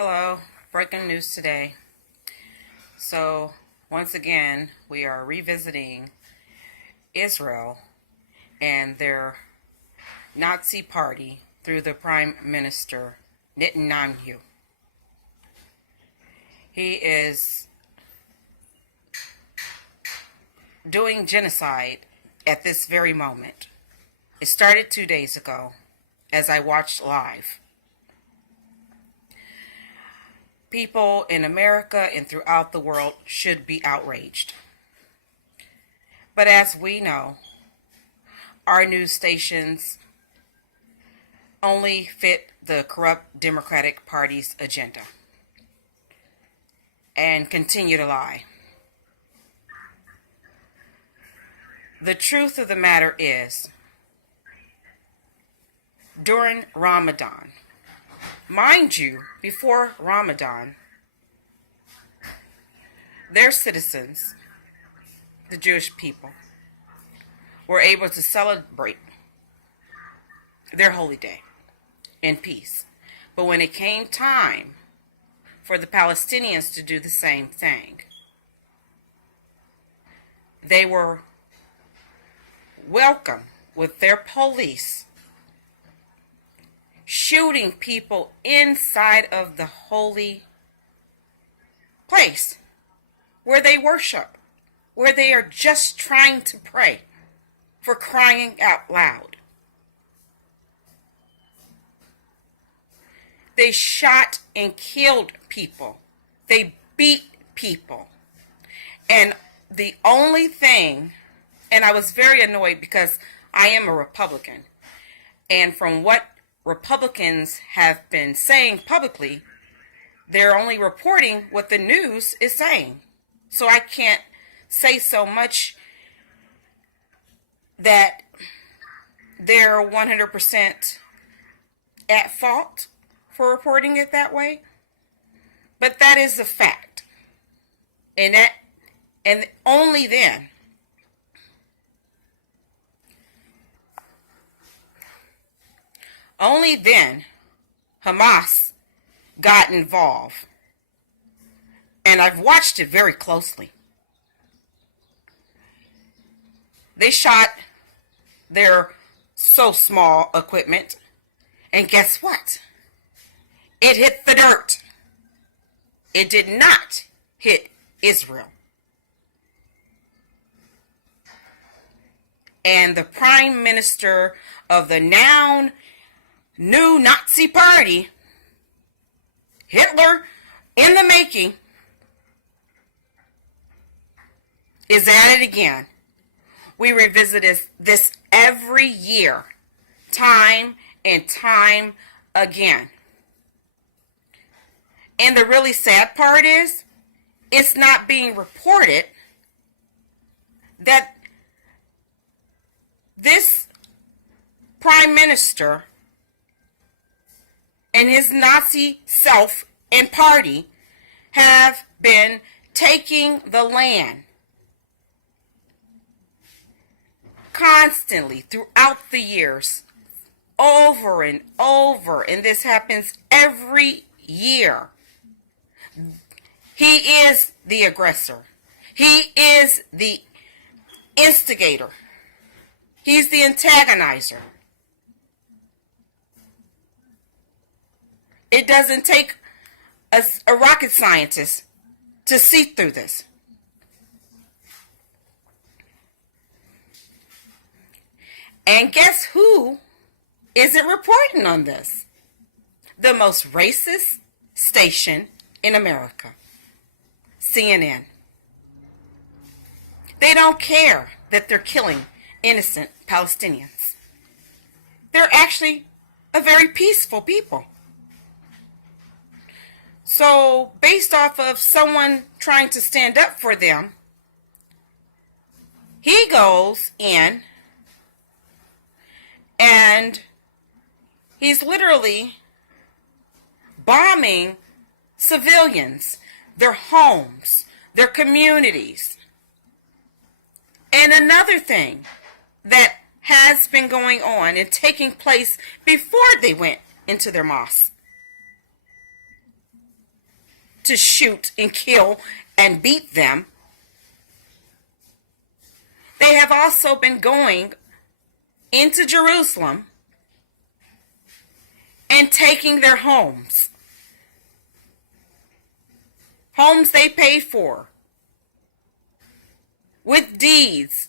Hello, breaking news today. So, once again, we are revisiting Israel and their Nazi party through the Prime Minister Netanyahu. He is doing genocide at this very moment. It started 2 days ago as I watched live. People in America and throughout the world should be outraged. But as we know, our news stations only fit the corrupt Democratic Party's agenda and continue to lie. The truth of the matter is, during Ramadan, mind you, before Ramadan, their citizens, the Jewish people, were able to celebrate their holy day in peace. But when it came time for the Palestinians to do the same thing, they were welcome with their police shooting people inside of the holy place where they worship, where they are just trying to pray, for crying out loud. They shot and killed people. They beat people. And the only thing, and I was very annoyed because I am a Republican, and from what Republicans have been saying publicly, they're only reporting what the news is saying. So I can't say so much that they're 100% at fault for reporting it that way. But that is a fact. And only then Hamas got involved. And I've watched it very closely. They shot their so small equipment, and guess what? It hit the dirt. It did not hit Israel. And the Prime Minister of the now new Nazi party, Hitler in the making, is at it again. We revisit this every year, time and time again. And the really sad part is, it's not being reported that this Prime Minister and his Nazi self and party have been taking the land constantly throughout the years, over and over, and this happens every year. He is the aggressor. He is the instigator. He's the antagonizer. It doesn't take a rocket scientist to see through this. And guess who isn't reporting on this? The most racist station in America, CNN. They don't care that they're killing innocent Palestinians. They're actually a very peaceful people. So, based off of someone trying to stand up for them, he goes in and he's literally bombing civilians, their homes, their communities. And another thing that has been going on and taking place before they went into their mosque to shoot and kill and beat them. They have also been going into Jerusalem and taking their homes. Homes they paid for. With deeds,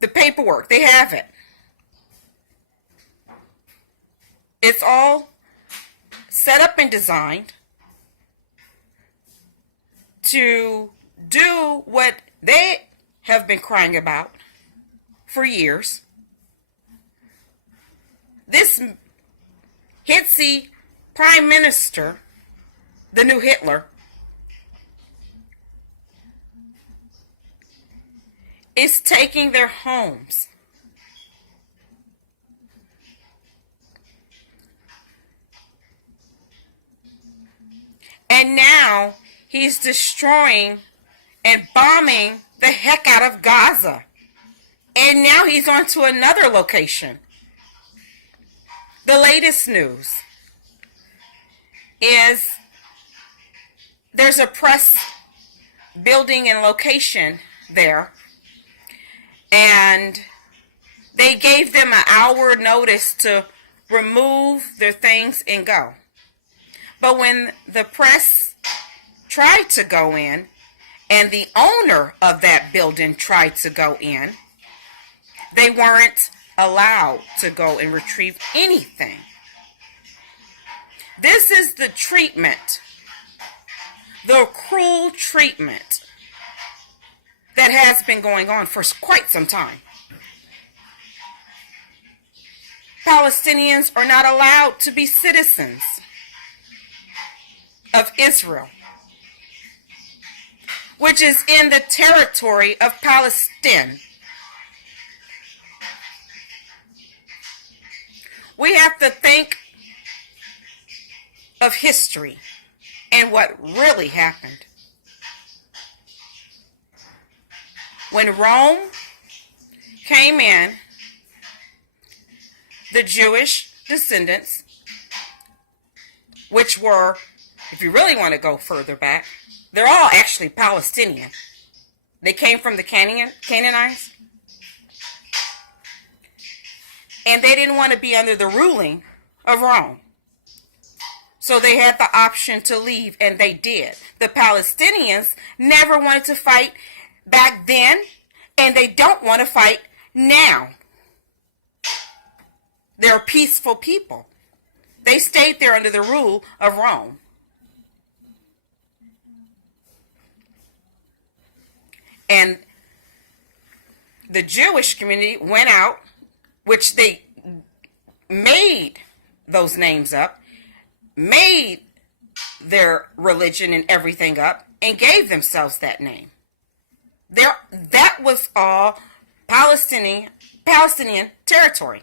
the paperwork, they have it. It's all set up and designed to do what they have been crying about for years. This Hitzi prime minister, the new Hitler, is taking their homes. And now he's destroying and bombing the heck out of Gaza. And now he's on to another location. The latest news is there's a press building and location there, and they gave them an hour notice to remove their things and go. But when the press tried to go in, and the owner of that building tried to go in, they weren't allowed to go and retrieve anything. This is the treatment, the cruel treatment that has been going on for quite some time. Palestinians are not allowed to be citizens of Israel, which is in the territory of Palestine. We have to think of history and what really happened. When Rome came in, the Jewish descendants, which were, if you really want to go further back, they're all actually Palestinian. They came from the Canaanites. And they didn't want to be under the ruling of Rome. So they had the option to leave, and they did. The Palestinians never wanted to fight back then, and they don't want to fight now. They're peaceful people. They stayed there under the rule of Rome. And the Jewish community went out, which they made those names up, made their religion and everything up, and gave themselves that name. That was all Palestinian territory.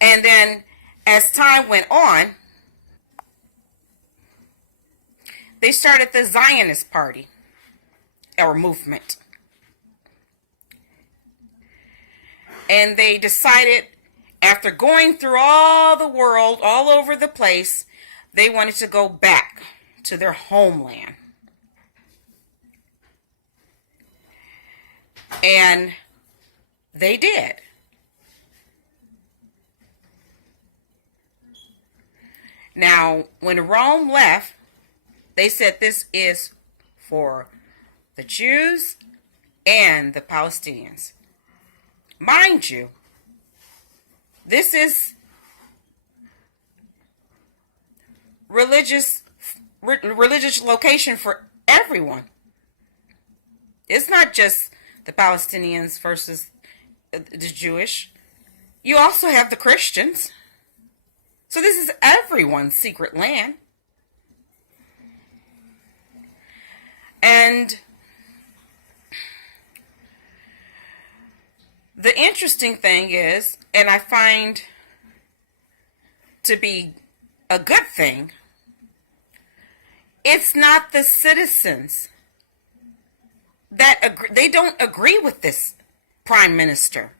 And then, as time went on, they started the Zionist Party, or movement. And they decided, after going through all the world, all over the place, they wanted to go back to their homeland. And they did. Now, when Rome left, they said this is for the Jews and the Palestinians. Mind you, this is religious location for everyone. It's not just the Palestinians versus the Jewish. You also have the Christians. So this is everyone's secret land. And the interesting thing is, and I find to be a good thing, it's not the citizens that agree. They don't agree with this prime minister.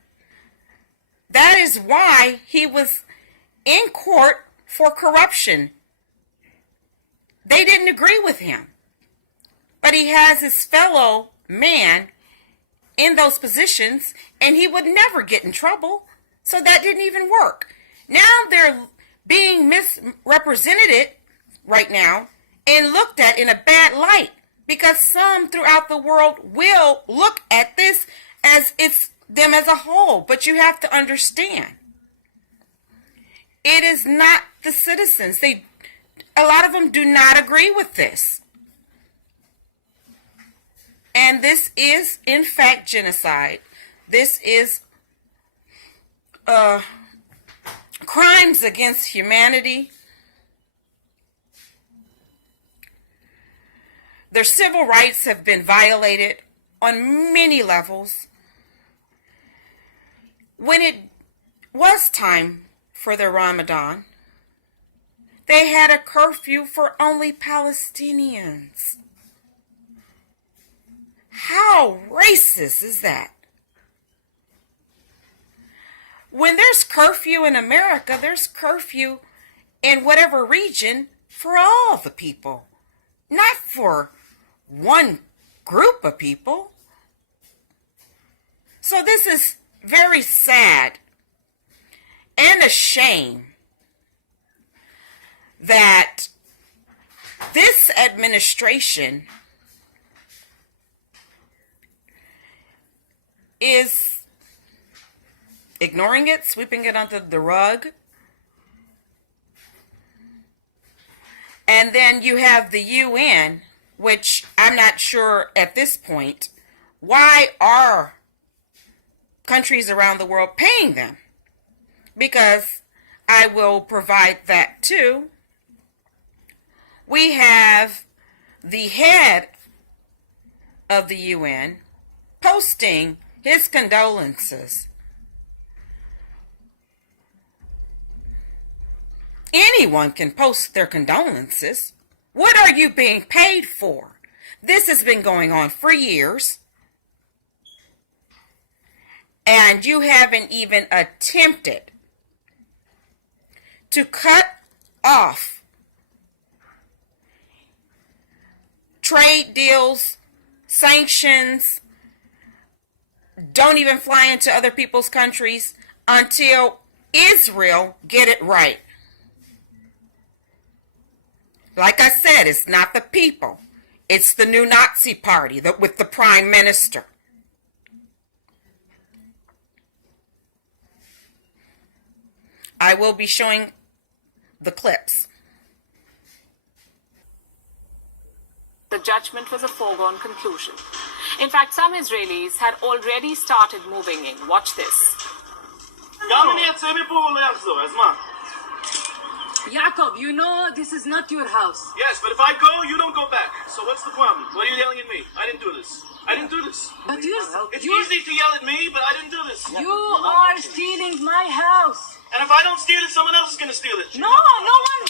That is why he was in court for corruption. They didn't agree with him. But he has his fellow man in those positions, and he would never get in trouble. So that didn't even work. Now they're being misrepresented right now and looked at in a bad light, because some throughout the world will look at this as it's them as a whole. But you have to understand, it is not the citizens. A lot of them do not agree with this. And this is, in fact, genocide. This is crimes against humanity. Their civil rights have been violated on many levels. When it was time for their Ramadan, they had a curfew for only Palestinians. How racist is that? When there's curfew in America, there's curfew in whatever region for all the people, not for one group of people. So this is very sad and a shame that this administration is ignoring it, sweeping it under the rug. And then you have the UN, which I'm not sure at this point, why are countries around the world paying them? Because I will provide that too. We have the head of the UN posting his condolences. Anyone can post their condolences. What are you being paid for? This has been going on for years. And you haven't even attempted to cut off trade deals, sanctions. Don't even fly into other people's countries until Israel get it right. Like I said, it's not the people. It's the new Nazi party with the prime minister. I will be showing the clips. The judgment was a foregone conclusion. In fact, some Israelis had already started moving in. Watch this. Jacob, you know this is not your house. Yes, but if I go, you don't go back. So what's the problem? Why are you yelling at me? I didn't do this. I didn't do this. But It's easy to yell at me, but I didn't do this. you are stealing my house. And if I don't steal it, someone else is going to steal it. No one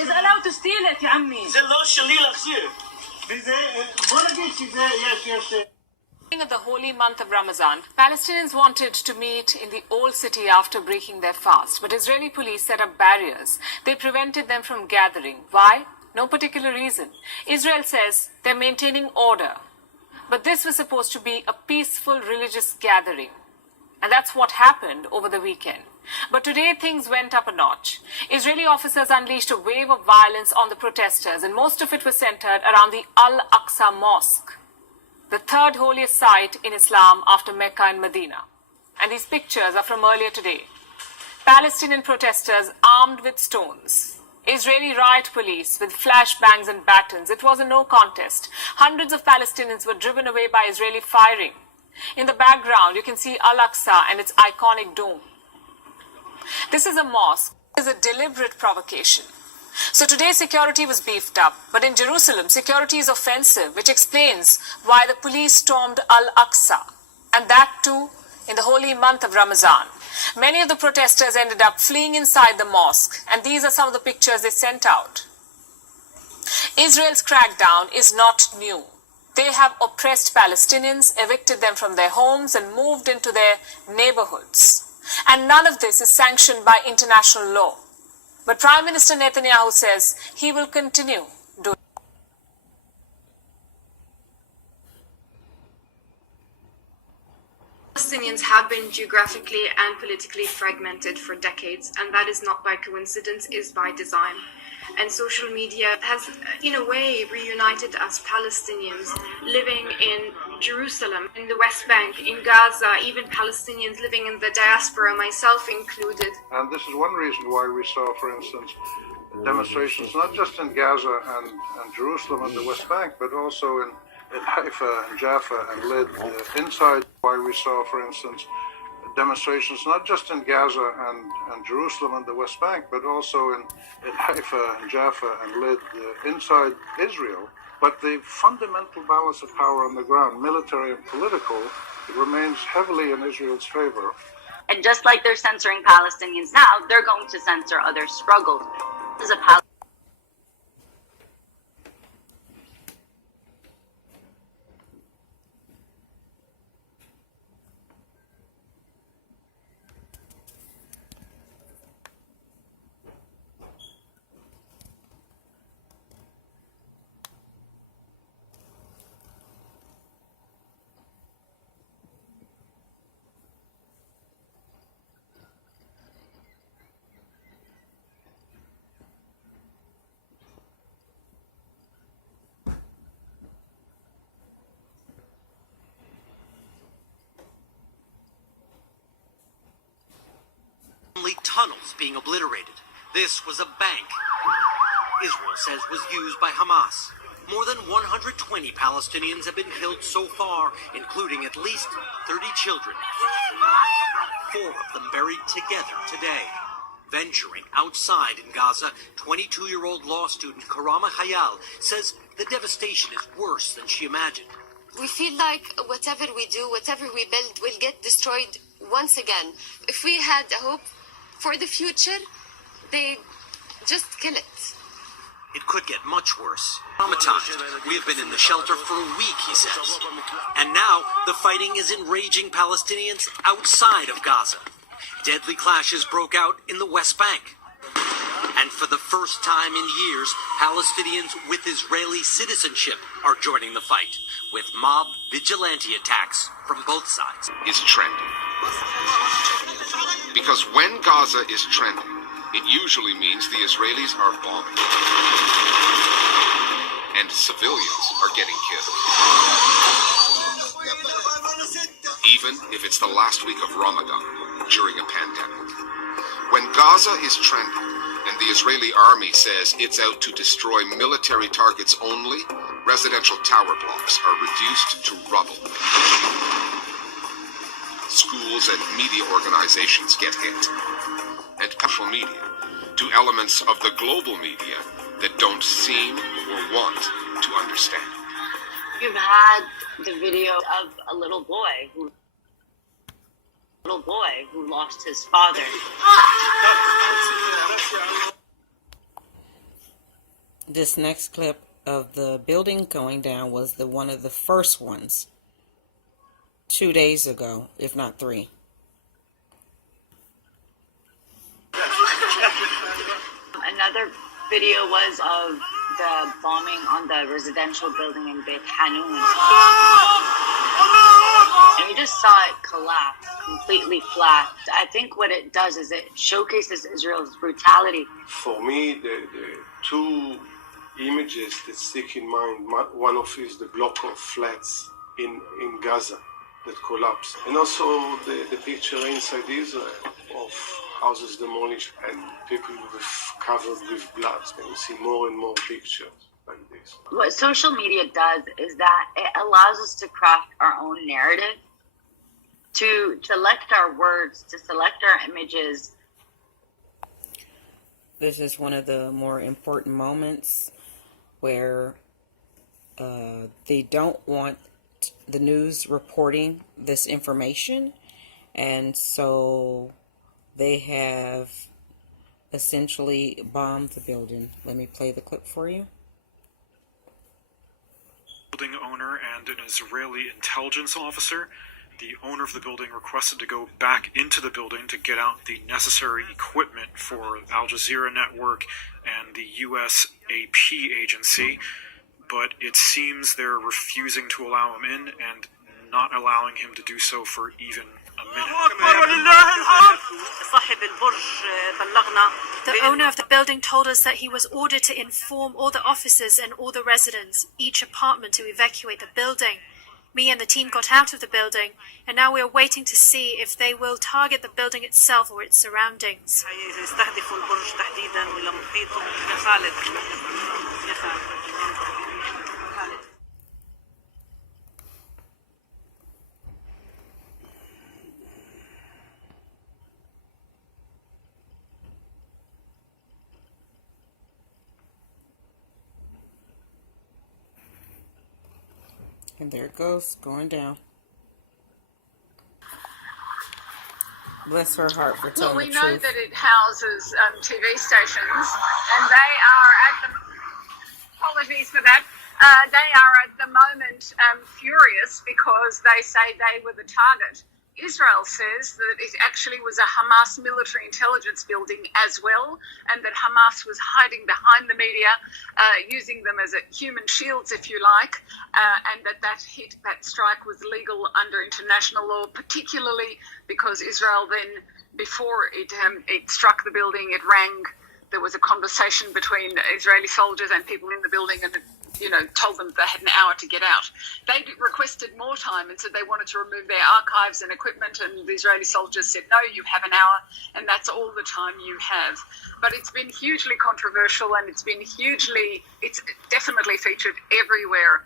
is allowed to steal it, يا عمي. זה לא שלי להחזיר. בוא נגיד שזה יש. Of the holy month of Ramadan, Palestinians wanted to meet in the old city after breaking their fast, but Israeli police set up barriers. They prevented them from gathering. Why? No particular reason. Israel says they're maintaining order, but this was supposed to be a peaceful religious gathering. And that's what happened over the weekend. But today things went up a notch. Israeli officers unleashed a wave of violence on the protesters, and most of it was centered around the Al-Aqsa Mosque, the third holiest site in Islam after Mecca and Medina. And these pictures are from earlier today. Palestinian protesters armed with stones. Israeli riot police with flashbangs and batons. It was a no contest. Hundreds of Palestinians were driven away by Israeli firing. In the background, you can see Al-Aqsa and its iconic dome. This is a mosque. It is a deliberate provocation. So today security was beefed up, but in Jerusalem security is offensive, which explains why the police stormed Al-Aqsa, and that too in the holy month of Ramadan. Many of the protesters ended up fleeing inside the mosque, and these are some of the pictures they sent out. Israel's crackdown is not new. They have oppressed Palestinians, evicted them from their homes, and moved into their neighborhoods. And none of this is sanctioned by international law. But Prime Minister Netanyahu says he will continue doing. Palestinians have been geographically and politically fragmented for decades, and that is not by coincidence, is by design. And social media has, in a way, reunited us Palestinians living in Jerusalem, in the West Bank, in Gaza, even Palestinians living in the diaspora, myself included. And this is one reason why we saw, for instance, demonstrations not just in Gaza and Jerusalem and the West Bank, but also in Haifa and Jaffa and Lid inside. Why we saw, for instance, demonstrations not just in Gaza and Jerusalem and the West Bank, but also in Haifa and Jaffa and Lid inside Israel. But the fundamental balance of power on the ground, military and political, it remains heavily in Israel's favor. And just like they're censoring Palestinians now, they're going to censor other struggles. This is a tunnels being obliterated. This was a bank Israel says was used by Hamas. More than 120 Palestinians have been killed so far, including at least 30 children. 4 of them buried together today. Venturing outside in Gaza, 22-year-old law student Karama Hayal says the devastation is worse than she imagined. We feel like whatever we do, whatever we build, will get destroyed once again. If we had a hope for the future, they just kill it. It could get much worse. Traumatized. We have been in the shelter for a week, he says. And now the fighting is enraging Palestinians outside of Gaza. Deadly clashes broke out in the West Bank. And for the first time in years, Palestinians with Israeli citizenship are joining the fight, with mob vigilante attacks from both sides. Is trending. Because when Gaza is trending, it usually means the Israelis are bombing. And civilians are getting killed. Even if it's the last week of Ramadan during a pandemic. When Gaza is trending, and the Israeli army says it's out to destroy military targets only, residential tower blocks are reduced to rubble. Schools and media organizations get hit. And social media to elements of the global media that don't seem or want to understand. You've had the video of a little boy who lost his father. This next clip of the building going down was one of the first ones 2 days ago, if not 3. Another video was of the bombing on the residential building in Beit Hanun. And you just saw it collapse completely flat. I think what it does is it showcases Israel's brutality. For me, the two images that stick in mind, one of is the block of flats in Gaza that collapsed. And also the picture inside Israel of houses demolished and people covered with blood. And you see more and more pictures like this. What social media does is that it allows us to craft our own narrative, to select our words, to select our images. This is one of the more important moments where they don't want the news reporting this information, and so they have essentially bombed the building. Let me play the clip for you. Building owner and an Israeli intelligence officer the owner of the building requested to go back into the building to get out the necessary equipment for Al Jazeera Network and the USAP agency, but it seems they're refusing to allow him in and not allowing him to do so for even a minute. The owner of the building told us that he was ordered to inform all the officers and all the residents, each apartment, to evacuate the building. Me and the team got out of the building, and now we are waiting to see if they will target the building itself or its surroundings. And there it goes, going down. Bless her heart for telling Well, we the know truth. that it houses TV stations, and they are at the apologies for that. They are at the moment furious because they say they were the target. Israel says that it actually was a Hamas military intelligence building as well, and that Hamas was hiding behind the media, using them as human shields, if you like, and that strike was legal under international law, particularly because Israel then, before it struck the building, it rang. There was a conversation between Israeli soldiers and people in the building, and told them they had an hour to get out. They requested more time and said they wanted to remove their archives and equipment, and the Israeli soldiers said, no, you have an hour, and that's all the time you have. But it's been hugely controversial, and it's definitely featured everywhere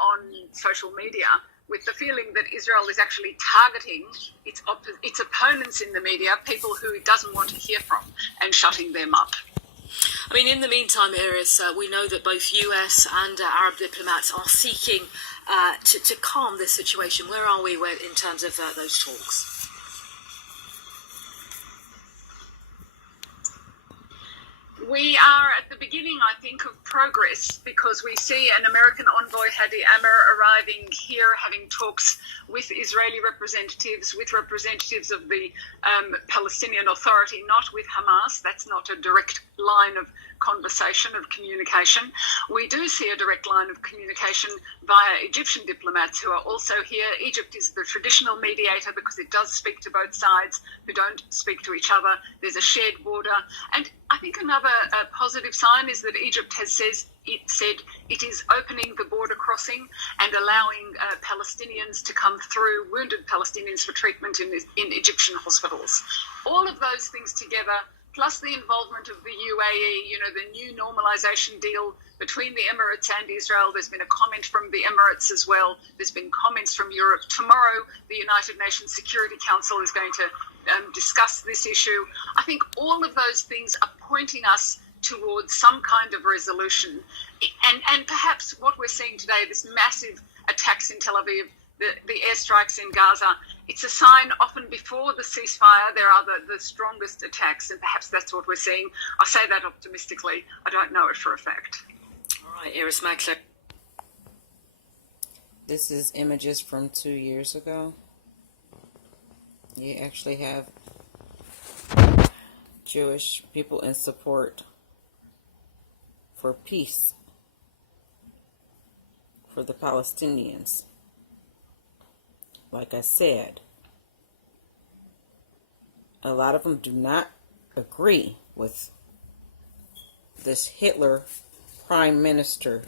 on social media, with the feeling that Israel is actually targeting its opponents in the media, people who it doesn't want to hear from, and shutting them up. I mean, in the meantime, Iris, we know that both US and Arab diplomats are seeking to calm this situation. Where are we in terms of those talks? We are at the beginning, I think, of progress, because we see an American envoy, Hadi Amr, arriving here, having talks with Israeli representatives, with representatives of the Palestinian Authority, not with Hamas. That's not a direct line of conversation, of communication. We do see a direct line of communication via Egyptian diplomats who are also here. Egypt is the traditional mediator because it does speak to both sides who don't speak to each other. There's a shared border. And I think another positive sign is that Egypt has said it is opening the border crossing and allowing Palestinians to come through, wounded Palestinians, for treatment in Egyptian hospitals. All of those things together, plus the involvement of the UAE, the new normalization deal between the Emirates and Israel. There's been a comment from the Emirates as well. There's been comments from Europe. Tomorrow, the United Nations Security Council is going to discuss this issue. I think all of those things are pointing us towards some kind of resolution. And perhaps what we're seeing today, this massive attacks in Tel Aviv, the airstrikes in Gaza, it's a sign often before the ceasefire there are the strongest attacks, and perhaps that's what we're seeing. I say that optimistically. I don't know it for a fact. All right, Iris Maxler. This is images from 2 years ago. You actually have Jewish people in support for peace for the Palestinians. Like I said, a lot of them do not agree with this Hitler prime minister.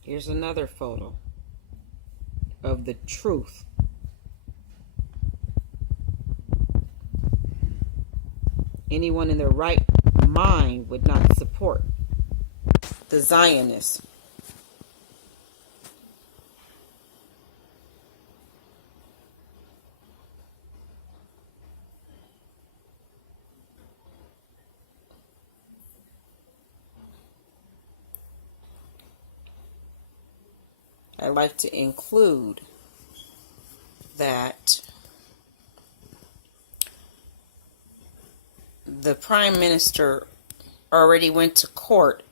Here's another photo of the truth. Anyone in their right mind would not support the Zionists. I'd like to include that the prime minister already went to court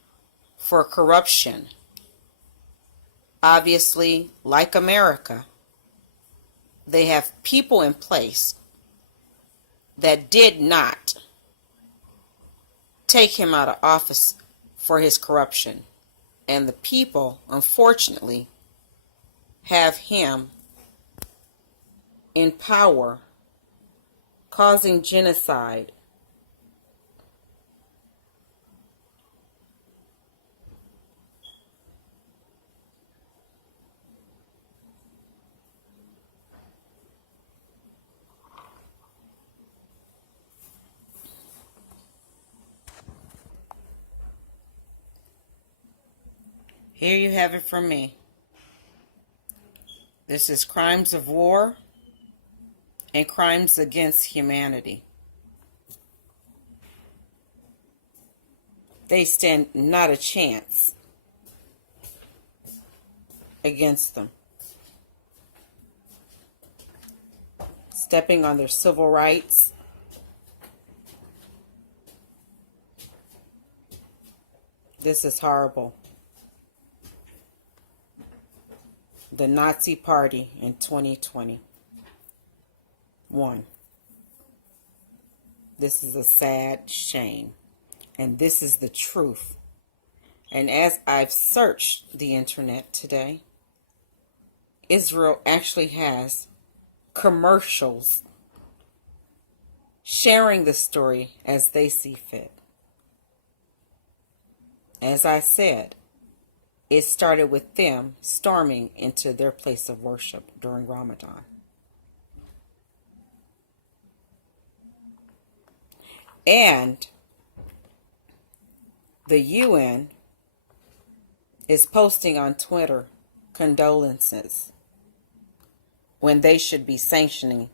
for corruption. Obviously, like America, they have people in place that did not take him out of office for his corruption. And the people, unfortunately, have him in power, causing genocide. Here you have it from me. This is crimes of war and crimes against humanity. They stand not a chance against them. Stepping on their civil rights. This is horrible. The Nazi Party in 2021. This is a sad shame. And this is the truth. And as I've searched the internet today, Israel actually has commercials sharing the story as they see fit. As I said, it started with them storming into their place of worship during Ramadan. And the UN is posting on Twitter condolences when they should be sanctioning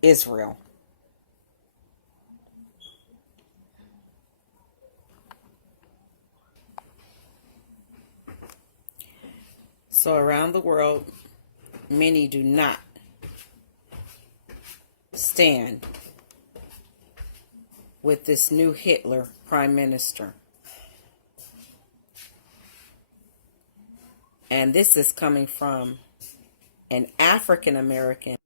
Israel. So around the world, many do not stand with this new Hitler prime minister. And this is coming from an African American